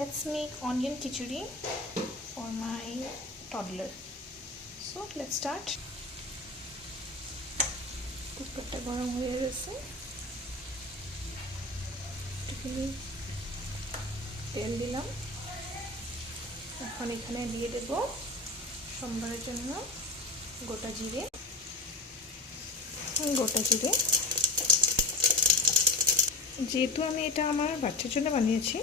let's make onion khichdi for my toddler. So let's start. কুকারটা গরম হয়ে গেছে, একটুখানি তেল দিলাম। এখন এখানে দিয়ে দেব সম্বারের জন্য গোটা জিরে। যেহেতু আমি এটা আমার বাচ্চার জন্য বানিয়েছি,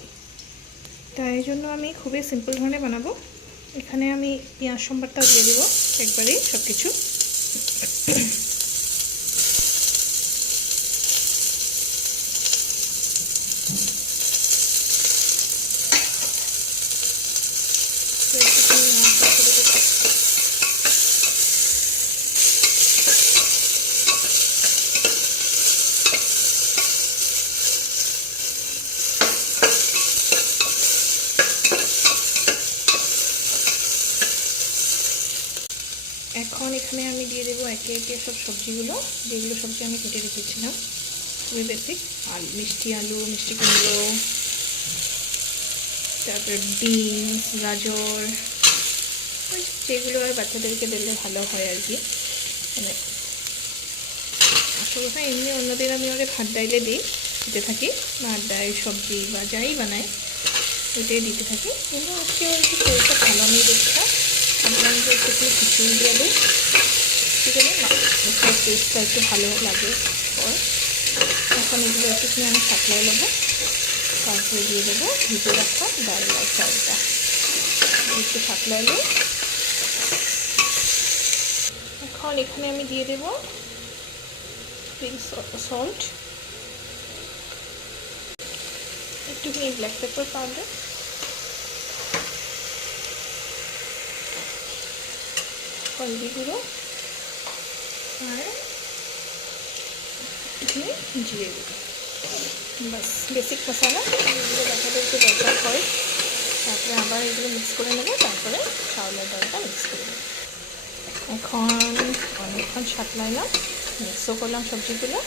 তাই জন্য আমি খুবই সিম্পল ধরনের বানাবো। এখানে আমি পেঁয়াজ সম্বারটাও দিয়ে দেবো একবারেই সব কিছু। এখন এখানে আমি দিয়ে দেবো একে একে সব সবজিগুলো, যেগুলো সবজি আমি কেটে রেখেছিলাম। খুবই বেসিক, আলু, মিষ্টি কুমড়ো, তারপরে বিনস, গাজর, যেগুলো আর বাচ্চাদেরকে দিলে ভালো হয় আর কি। মানে আসল কথা, এমনি অন্যদিন আমি ওদের ভাত ডাইলে দিই, দিতে থাকি, ভাত ডাল সবজি বা যাই বানাই ওইটাই দিতে থাকি। কিন্তু আজকে একটু শরীরটা ভালো নেই দেখতে, ভাবলাম যে একটু খিচুড়ি দিয়ে দিই, ঠিক আছে, টেস্টটা একটু ভালো লাগে। এখন এগুলো একটুখানি আমি সাপ্লাই নেবো, তারপরে দিয়ে দেবো ভিজে রাখা ডাল আর চালটা, একটু সাপ্লাই নিই। এখন এখানে আমি দিয়ে দেবো সল্ট, একটুখানি ব্ল্যাক পেপার পাউডার, হলদি গুঁড়ো আর একটুখানি জিরে গুঁড়ো। বাস বেসিক মশলা, এগুলো বাচ্চাদেরকে দরকার হয়। তারপরে আবার এগুলো মিক্স করে নেবো, তারপরে চাউলের ডালটা মিক্স করে নেবো। এখন অনেকক্ষণ সাঁতলাইলাম, মিক্সও করলাম সবজিগুলো।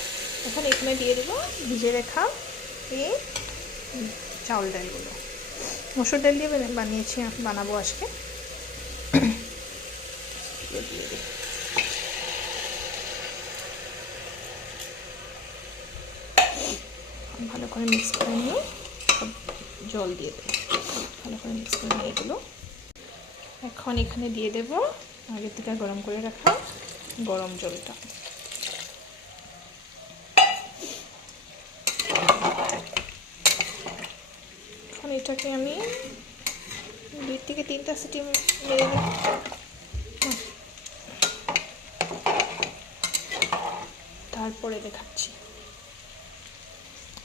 এখন এখানে দিয়ে দেবো ভিজে রাখা এই চাউল ডালগুলো। মসুর ডাল দিয়ে বানাবো আজকে। দিয়ে দিই, ভালো করে মিক্স করে নিয়ে সব জল দিয়ে দেবো, ভালো করে মিক্স করে নিয়ে এগুলো। এখন এখানে দিয়ে দেবো আগে থেকে গরম করে রাখা গরম জলটা। এখন এটাকে আমি 2 থেকে 3টা সিটি মেরে দিই, তারপরে দেখাচ্ছি।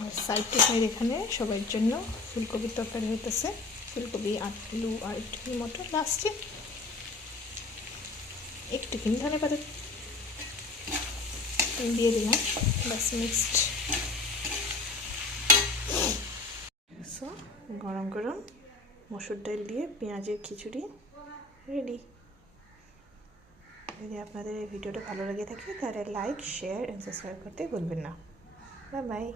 আর সাইড থেকে এখানে সবার জন্য ফুলকপির তরকারি হতেছে, ফুলকপি, আলু আর একটুখানি মটর, লাস্টে একটুখানি ধনেপাতা দিয়ে দিলাম। বাস মিক্সড। সো গরম গরম মসুর ডাল দিয়ে পেঁয়াজের খিচুড়ি রেডি। যদি আপনাদের এই ভিডিওটা ভালো লেগে থাকে তাহলে লাইক, শেয়ার অ্যান্ড সাবস্ক্রাইব করতে ভুলবেন না। Bye bye.